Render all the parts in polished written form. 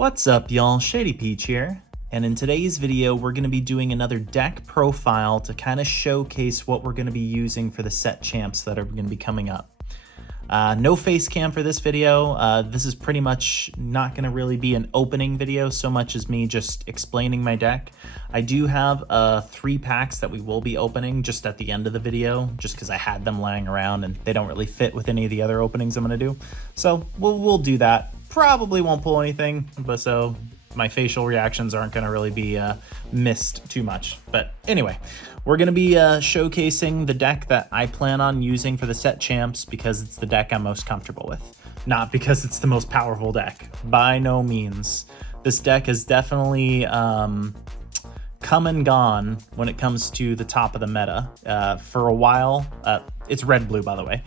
What's up, y'all? Shadypeach here, and in today's video we're going to be doing another deck profile to kind of showcase what we're going to be using for the set champs that are going to be coming up. No face cam for this video. This is pretty much not going to really be an opening video so much as me just explaining my deck. I do have 3 packs that we will be opening just at the end of the video, just because I had them lying around and they don't really fit with any of the other openings I'm going to do. So we'll do that. Probably won't pull anything, but so my facial reactions aren't going to really be missed too much. But anyway, we're going to be showcasing the deck that I plan on using for the set champs because it's the deck I'm most comfortable with. Not because it's the most powerful deck. By no means. This deck has definitely come and gone when it comes to the top of the meta. For a while, it's red-blue, by the way.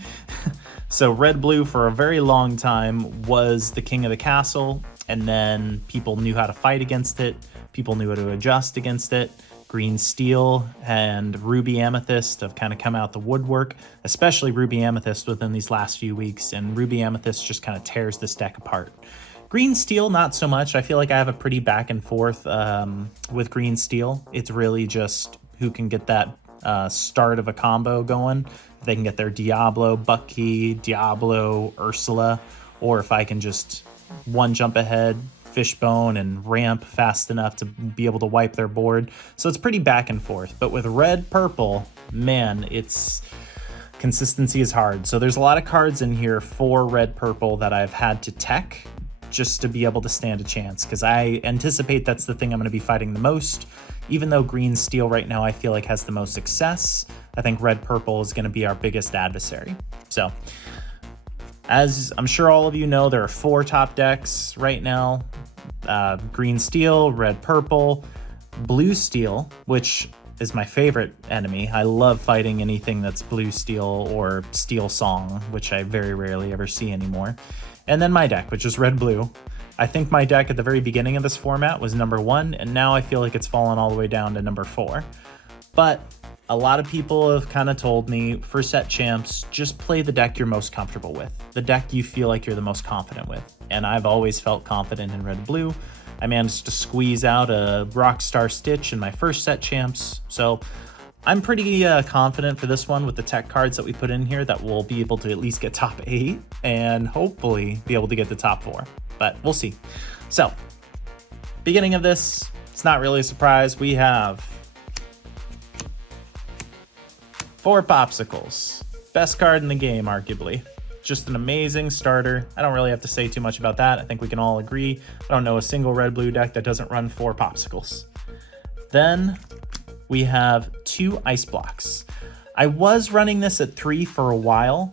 So red-blue for a very long time was the king of the castle, and then people knew how to fight against it. People knew how to adjust against it. Green Steel and Ruby Amethyst have kind of come out the woodwork, especially Ruby Amethyst within these last few weeks, and Ruby Amethyst just kind of tears this deck apart. Green Steel, not so much. I feel like I have a pretty back and forth with Green Steel. It's really just who can get that start of a combo going. They can get their Diablo, Bucky, Diablo, Ursula, or if I can just one jump ahead, Fishbone, and ramp fast enough to be able to wipe their board. So it's pretty back and forth. But with red purple, man, it's consistency is hard. So there's a lot of cards in here for red purple that I've had to tech just to be able to stand a chance, because I anticipate that's the thing I'm going to be fighting the most. Even though Green Steel right now I feel like has the most success, I think red purple is going to be our biggest adversary. So as I'm sure all of you know, there are 4 top decks right now. Green Steel, red purple, blue steel, which is my favorite enemy. I love fighting anything that's blue steel or steel song, which I very rarely ever see anymore. And then my deck, which is red blue. I think my deck at the very beginning of this format was number 1, and now I feel like it's fallen all the way down to number 4. But a lot of people have kind of told me, for set champs, just play the deck you're most comfortable with, the deck you feel like you're the most confident with. And I've always felt confident in red blue. I managed to squeeze out a Rockstar Stitch in my first set champs, so I'm pretty confident for this one with the tech cards that we put in here that we'll be able to at least get top 8 and hopefully be able to get the top 4. But we'll see. So, beginning of this, it's not really a surprise. We have 4 Pawpsicles. Best card in the game, arguably. Just an amazing starter. I don't really have to say too much about that. I think we can all agree. I don't know a single red-blue deck that doesn't run 4 Pawpsicles. Then we have 2 Ice Blocks. I was running this at 3 for a while.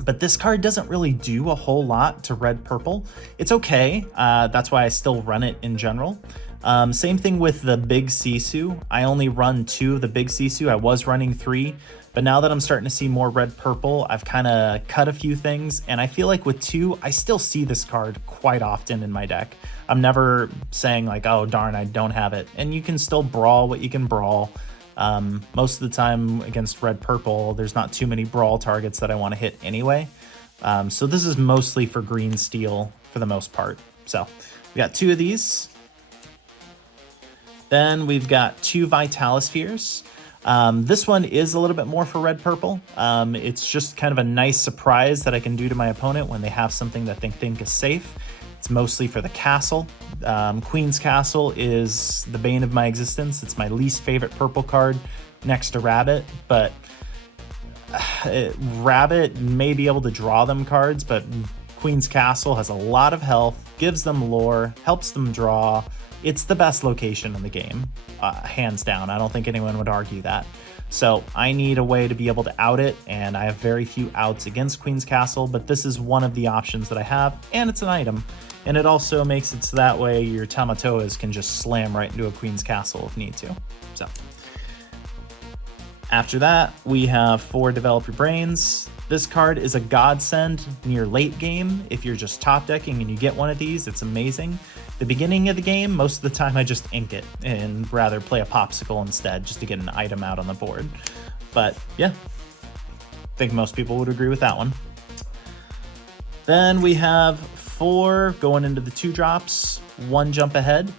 But this card doesn't really do a whole lot to red-purple. It's okay, that's why I still run it in general. Same thing with the Big Sisu. I only run 2 of the Big Sisu. I was running 3, but now that I'm starting to see more red-purple, I've kind of cut a few things, and I feel like with 2, I still see this card quite often in my deck. I'm never saying like, oh darn, I don't have it. And you can still brawl what you can brawl. Most of the time against red purple, there's not too many brawl targets that I want to hit anyway. So this is mostly for green steel for the most part. So we got 2 of these. Then we've got 2 Vitalispheres. This one is a little bit more for red purple. It's just kind of a nice surprise that I can do to my opponent when they have something that they think is safe. It's mostly for the castle. Queen's Castle is the bane of my existence. It's my least favorite purple card next to Rabbit, but Rabbit may be able to draw them cards, but Queen's Castle has a lot of health, gives them lore, helps them draw. It's the best location in the game, hands down. I don't think anyone would argue that. So I need a way to be able to out it, and I have very few outs against Queen's Castle, but this is one of the options that I have, and it's an item. And it also makes it so that way your Tamatoas can just slam right into a Queen's Castle if need to. So after that, we have 4 Develop Your Brains. This card is a godsend near late game. If you're just top decking and you get one of these, it's amazing. The beginning of the game, most of the time I just ink it and rather play a Pawpsicle instead just to get an item out on the board. But yeah, I think most people would agree with that one. Then we have 4 going into the 2 drops, 1 jump ahead.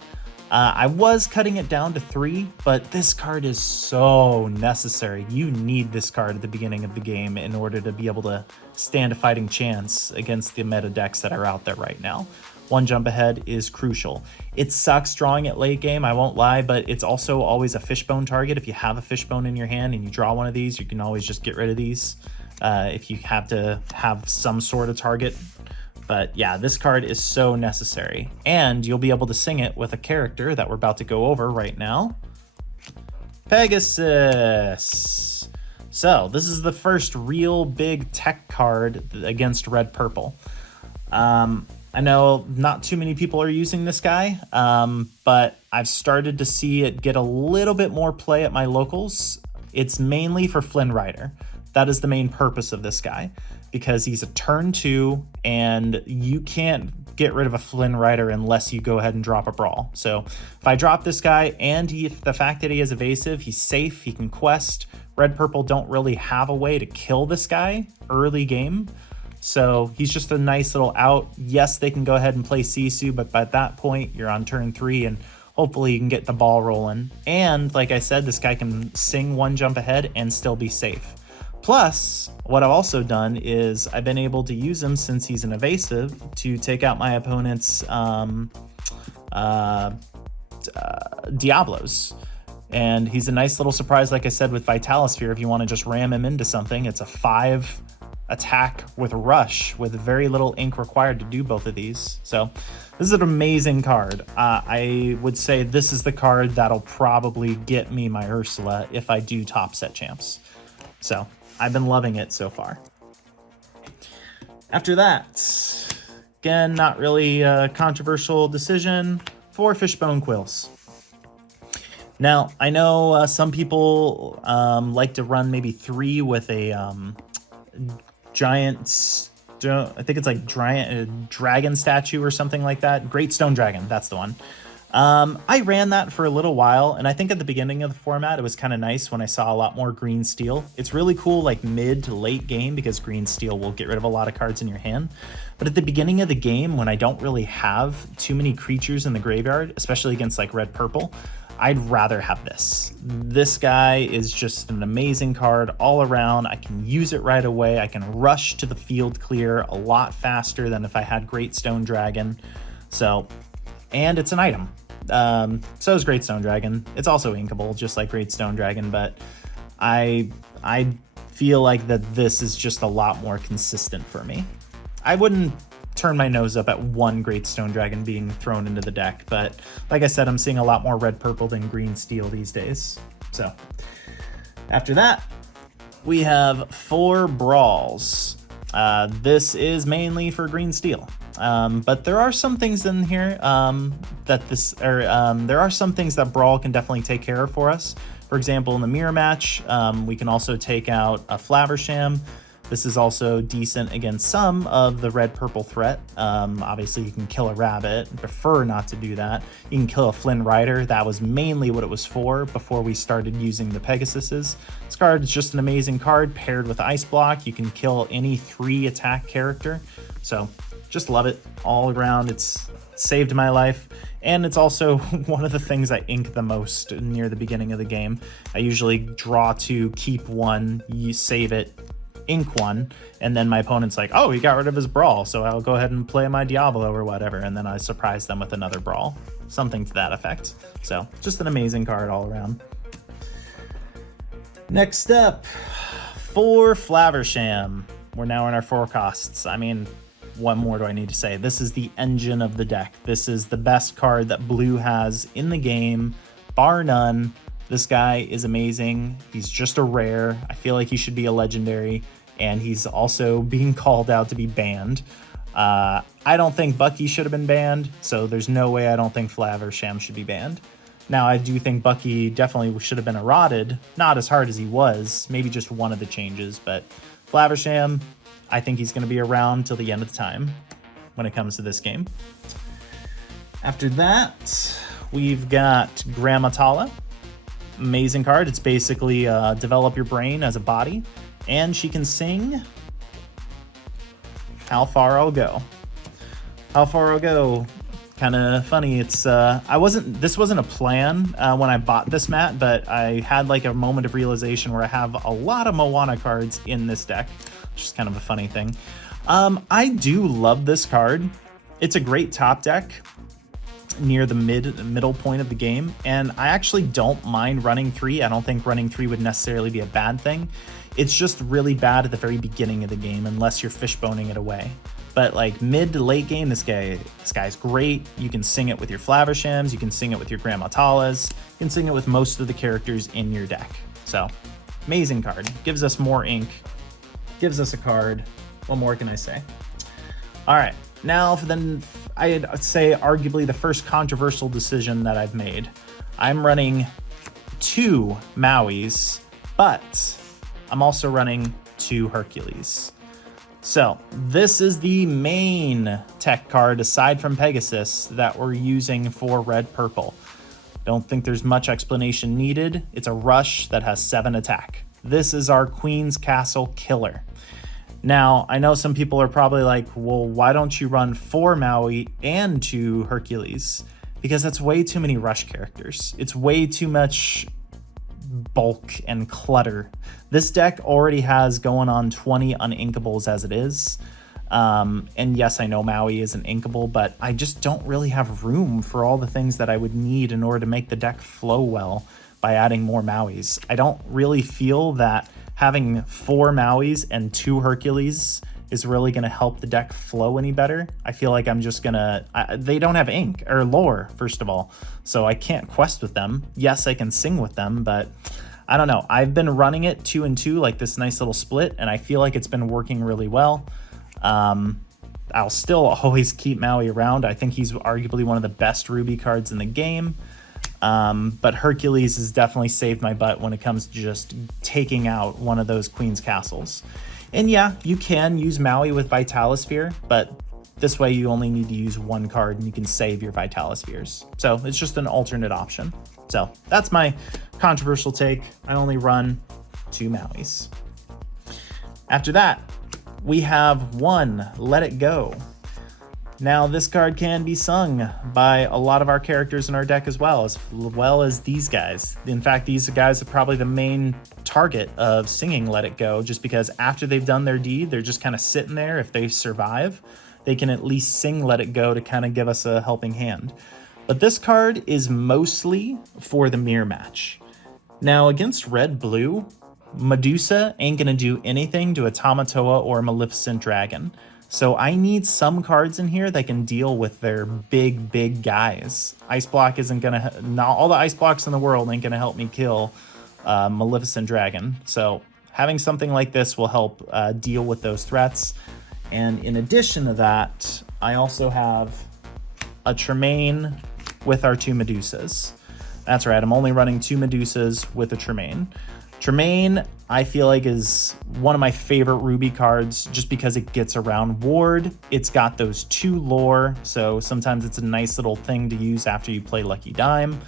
I was cutting it down to 3, but this card is so necessary. You need this card at the beginning of the game in order to be able to stand a fighting chance against the meta decks that are out there right now. 1 jump ahead is crucial. It sucks drawing it late game, I won't lie, but it's also always a fishbone target. If you have a fishbone in your hand and you draw one of these, you can always just get rid of these if you have to have some sort of target. But yeah, this card is so necessary, and you'll be able to sing it with a character that we're about to go over right now. Pegasus. So this is the first real big tech card against red-purple. I know not too many people are using this guy, but I've started to see it get a little bit more play at my locals. It's mainly for Flynn Rider. That is the main purpose of this guy, because he's a turn 2, and you can't get rid of a Flynn Rider unless you go ahead and drop a Brawl. So if I drop this guy, and the fact that he is evasive, he's safe, he can quest. Red-purple don't really have a way to kill this guy early game, so he's just a nice little out. Yes, they can go ahead and play Sisu, but by that point, you're on turn 3, and hopefully you can get the ball rolling. And like I said, this guy can sing 1 jump ahead and still be safe. Plus, what I've also done is I've been able to use him, since he's an evasive, to take out my opponent's Diablos. And he's a nice little surprise, like I said, with Vitalisphere. If you want to just ram him into something, it's a 5 attack with Rush, with very little ink required to do both of these. So this is an amazing card. I would say this is the card that'll probably get me my Ursula if I do top set champs. So I've been loving it so far. After that, again, not really a controversial decision, 4 Fishbone Quills. Now, I know some people like to run maybe 3 with a giant, I think it's like dragon statue or something like that. Great Stone Dragon, that's the one. I ran that for a little while, and I think at the beginning of the format it was kind of nice when I saw a lot more green steel. It's really cool like mid to late game, because green steel will get rid of a lot of cards in your hand. But at the beginning of the game, when I don't really have too many creatures in the graveyard, especially against like red purple, I'd rather have this. This guy is just an amazing card all around. I can use it right away. I can rush to the field clear a lot faster than if I had Great Stone Dragon. So, and it's an item. So is Great Stone Dragon. It's also inkable, just like Great Stone Dragon, but I feel like that this is just a lot more consistent for me. I wouldn't turn my nose up at 1 Great Stone Dragon being thrown into the deck, but like I said, I'm seeing a lot more red purple than green steel these days. So after that, we have 4 Brawls. This is mainly for green steel. But there are some things in here there are some things that Brawl can definitely take care of for us. For example, in the mirror match, we can also take out a Flaversham. This is also decent against some of the red-purple threat. Obviously, you can kill a rabbit. Prefer not to do that. You can kill a Flynn Rider. That was mainly what it was for before we started using the Pegasuses. This card is just an amazing card. Paired with Ice Block, you can kill any 3-attack character. So just love it all around. It's saved my life. And it's also one of the things I ink the most near the beginning of the game. I usually draw 2, keep 1, you save it, ink 1, and then my opponent's like, oh, he got rid of his Brawl, so I'll go ahead and play my Diablo or whatever, and then I surprise them with another Brawl. Something to that effect. So just an amazing card all around. Next up, 4 Flaversham. We're now in our 4 costs. I mean, what more do I need to say? This is the engine of the deck. This is the best card that blue has in the game, bar none. This guy is amazing. He's just a rare. I feel like he should be a legendary, and he's also being called out to be banned. I don't think Bucky should have been banned, so there's no way I don't think Flaversham should be banned. Now, I do think Bucky definitely should have been eroded, not as hard as he was, maybe just one of the changes, but Flaversham, I think he's going to be around till the end of the time when it comes to this game. After that, we've got Grammatala. Amazing card. It's basically develop your brain as a body, and she can sing How Far I'll Go. how far I'll go. Kind of funny. It's this wasn't a plan when I bought this mat, but I had like a moment of realization where I have a lot of Moana cards in this deck, which is kind of a funny thing. I do love this card. It's a great top deck near the middle point of the game, and I actually don't mind running 3. I don't think running 3 would necessarily be a bad thing. It's just really bad at the very beginning of the game unless you're fishboning it away. But like mid to late game, this guy's great. You can sing it with your Flavershams, you can sing it with your Grandma Talas, you can sing it with most of the characters in your deck. So, amazing card. Gives us more ink, gives us a card. What more can I say? All right, now for then I'd say arguably the first controversial decision that I've made. I'm running 2 Mauis, but I'm also running 2 Hercules. So this is the main tech card aside from Pegasus that we're using for red purple. Don't think there's much explanation needed. It's a rush that has 7 attack. This is our Queen's Castle killer. Now, I know some people are probably like, well, why don't you run 4 Maui and 2 Hercules? Because that's way too many rush characters. It's way too much bulk and clutter. This deck already has going on 20 uninkables as it is. And yes, I know Maui isn't inkable, but I just don't really have room for all the things that I would need in order to make the deck flow well by adding more Mauis. I don't really feel that having 4 Mauis and 2 Hercules is really going to help the deck flow any better. I feel like I'm just gonna, they don't have ink or lore, first of all, so I can't quest with them. Yes, I can sing with them, but I don't know. I've been running it 2 and 2, like this nice little split, and I feel like it's been working really well. I'll still always keep Maui around. I think he's arguably one of the best Ruby cards in the game. But Hercules has definitely saved my butt when it comes to just taking out one of those Queen's Castles. And yeah, you can use Maui with Vitalisphere, but this way you only need to use 1 card and you can save your Vitalispheres. So it's just an alternate option. So that's my controversial take. I only run 2 Mauis. After that, we have 1 Let It Go. Now, this card can be sung by a lot of our characters in our deck as well as these guys. In fact, these guys are probably the main target of singing Let It Go, just because after they've done their deed, they're just kind of sitting there. If they survive, they can at least sing Let It Go to kind of give us a helping hand. But this card is mostly for the mirror match. Now, against red-blue, Medusa ain't gonna do anything to a Tamatoa or a Maleficent Dragon. So I need some cards in here that can deal with their big guys. Ice Block isn't gonna, not all the Ice Blocks in the world ain't gonna help me kill Maleficent Dragon. So having something like this will help deal with those threats. And in addition to that, I also have a Tremaine with our 2 Medusas. That's right, I'm only running 2 Medusas with a Tremaine. Tremaine, I feel like, is one of my favorite Ruby cards just because it gets around Ward. It's got those 2 lore, so sometimes it's a nice little thing to use after you play Lucky Dime.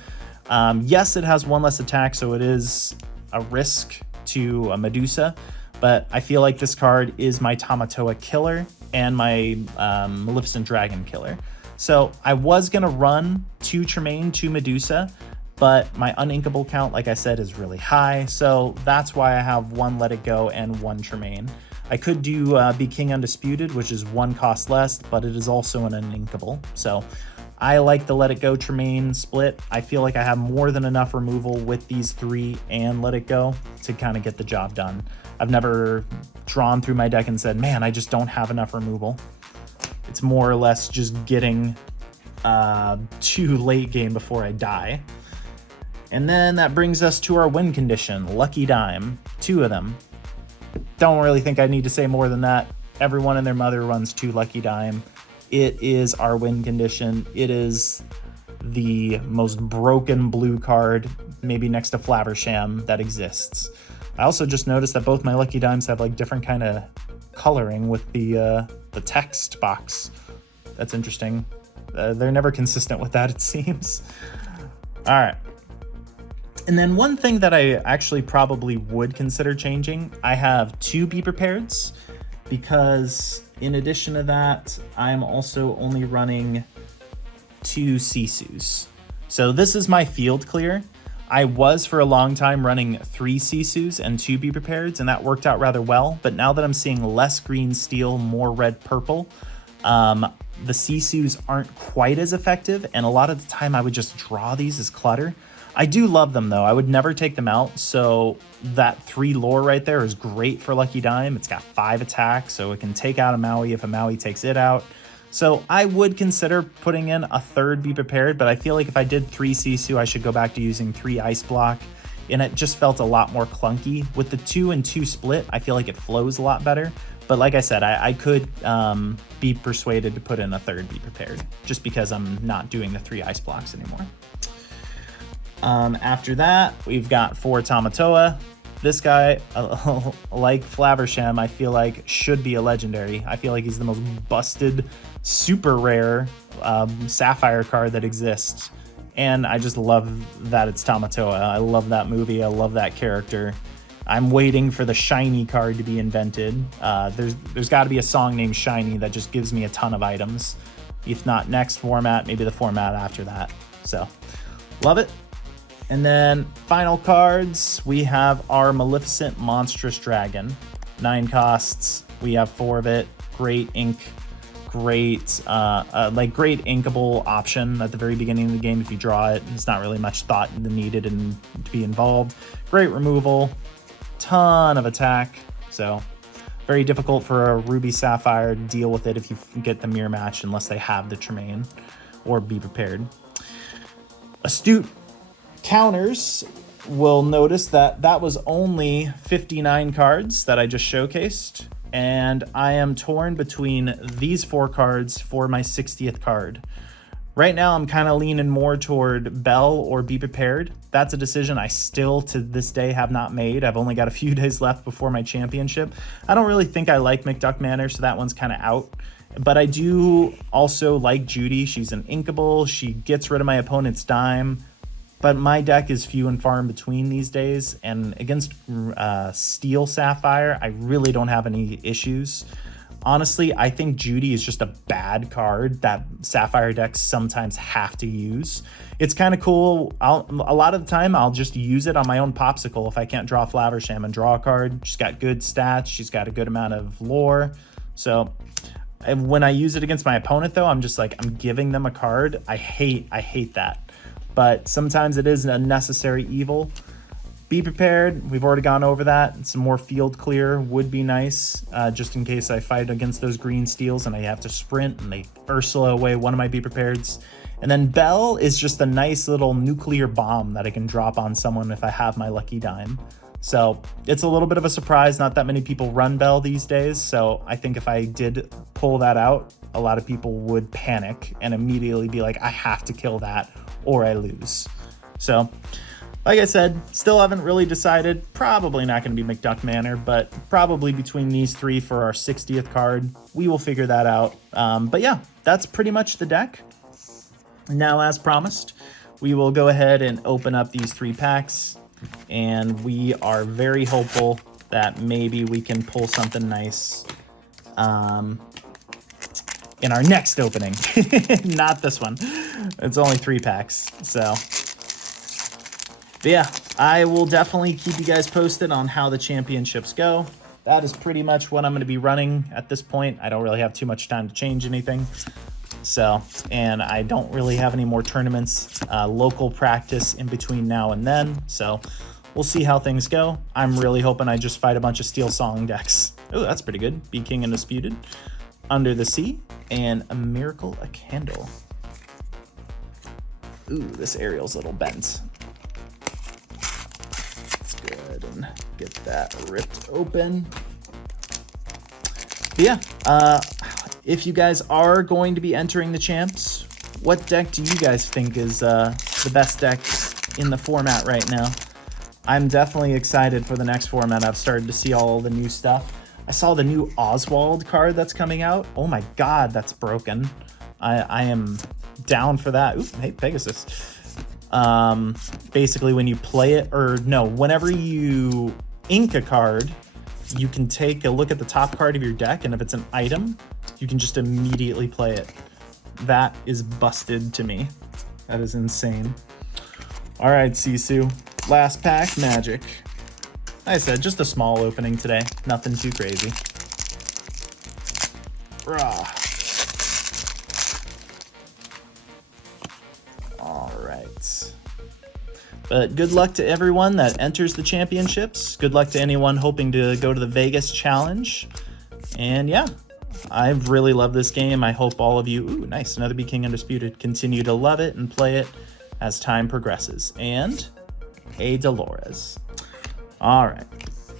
Yes, it has 1 less attack, so it is a risk to a Medusa, but I feel like this card is my Tamatoa killer and my Maleficent Dragon killer. So I was going to run 2 Tremaine, 2 Medusa, but my uninkable count, like I said, is really high, so that's why I have 1 Let It Go and 1 Tremaine. I could do Be King Undisputed, which is 1 cost less, but it is also an uninkable. So I like the Let It Go Tremaine split. I feel like I have more than enough removal with these 3 and Let It Go to kind of get the job done. I've never drawn through my deck and said, man, I just don't have enough removal. It's more or less just getting to late game before I die. And then that brings us to our win condition, Lucky Dime, 2 of them. Don't really think I need to say more than that. Everyone and their mother runs 2 Lucky Dime. It is our win condition. It is the most broken blue card, maybe next to Flaversham, that exists. I also just noticed that both my Lucky Dimes have like different kind of coloring with the text box. That's interesting. They're never consistent with that, it seems. All right. And then one thing that I actually probably would consider changing, I have 2 Be Prepareds because in addition to that, I'm also only running 2 Sisus. So this is my field clear. I was for a long time running 3 Sisus and 2 Be Prepareds, and that worked out rather well. But now that I'm seeing less green steel, more red purple, the Sisus aren't quite as effective, and a lot of the time I would just draw these as clutter. I do love them though. I would never take them out. So that 3 lore right there is great for Lucky Dime. It's got 5 attacks, so it can take out a Maui if a Maui takes it out. So I would consider putting in a 3rd Be Prepared, but I feel like if I did 3 Sisu, I should go back to using 3 Ice Block, and it just felt a lot more clunky. With the 2 and 2 split, I feel like it flows a lot better. But like I said, I could be persuaded to put in a 3rd Be Prepared, just because I'm not doing the 3 Ice Blocks anymore. After that, we've got 4 Tamatoa. This guy, like Flaversham, I feel like should be a legendary. I feel like he's the most busted, super rare Sapphire card that exists. And I just love that it's Tamatoa. I love that movie. I love that character. I'm waiting for the shiny card to be invented. There's got to be a song named Shiny that just gives me a ton of items. If not next format, maybe the format after that. So, love it. And then final cards, we have our Maleficent Monstrous Dragon. 9 costs, we have 4 of it. Great ink, great, great inkable option at the very beginning of the game if you draw it. It's not really much thought needed and to be involved. Great removal, ton of attack. So very difficult for a Ruby Sapphire to deal with it if you get the mirror match unless they have the Tremaine or Be Prepared. Astute counters will notice that that was only 59 cards that I just showcased, and I am torn between these 4 cards for my 60th card. Right now I'm kind of leaning more toward Belle or Be Prepared. That's a decision I still to this day have not made. I've only got a few days left before my championship. I don't really think I like McDuck Manor, so that one's kind of out. But I do also like Judy. She's an inkable. She gets rid of my opponent's dime. But my deck is few and far in between these days, and against Steel Sapphire, I really don't have any issues. Honestly, I think Judy is just a bad card that Sapphire decks sometimes have to use. It's kind of cool. A lot of the time, I'll just use it on my own Pawpsicle if I can't draw Flaversham and draw a card. She's got good stats. She's got a good amount of lore. So when I use it against my opponent, though, I'm just like, I'm giving them a card. I hate that. But sometimes it is a necessary evil. Be Prepared, we've already gone over that. Some more field clear would be nice, just in case I fight against those green steels and I have to sprint and they Ursula away one of my Be Prepareds. And then Belle is just a nice little nuclear bomb that I can drop on someone if I have my Lucky Dime. So it's a little bit of a surprise. Not that many people run Belle these days, so I think if I did pull that out, a lot of people would panic and immediately be like, I have to kill that or I lose. So, like I said, still haven't really decided. Probably not going to be McDuck Manor, but probably between these 3 for our 60th card. We will figure that out. But yeah, that's pretty much the deck. Now, as promised, we will go ahead and open up these 3 packs, and we are very hopeful that maybe we can pull something nice in our next opening. Not this one. It's only 3 packs, so. But yeah, I will definitely keep you guys posted on how the championships go. That is pretty much what I'm going to be running at this point. I don't really have too much time to change anything. So, and I don't really have any more tournaments, local practice in between now and then. So we'll see how things go. I'm really hoping I just fight a bunch of Steel Song decks. Oh, that's pretty good. Be King and Disputed, Under the Sea, and A Miracle a Candle. Ooh, this Ariel's a little bent. Let's go ahead and get that ripped open. But yeah, if you guys are going to be entering the champs, what deck do you guys think is the best deck in the format right now? I'm definitely excited for the next format. I've started to see all the new stuff. I saw the new Oswald card that's coming out. Oh my god, that's broken. I am down for that. Ooh, hey, Pegasus. Basically, when you play it, or no, whenever you ink a card, you can take a look at the top card of your deck, and if it's an item, you can just immediately play it. That is busted to me. That is insane. All right, Sisu. Last pack, Magic. Like I said, just a small opening today. Nothing too crazy. Rah. All right. But good luck to everyone that enters the championships. Good luck to anyone hoping to go to the Vegas challenge. And yeah, I've really loved this game. I hope all of you, ooh, nice, another Be King Undisputed, continue to love it and play it as time progresses. And a Dolores. All right,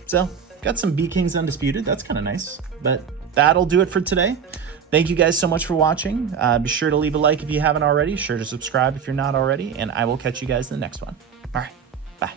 so got some Be Kings Undisputed. That's kind of nice, but that'll do it for today. Thank you guys so much for watching. Be sure to leave a like if you haven't already. Sure to subscribe if you're not already, and I will catch you guys in the next one. All right, bye.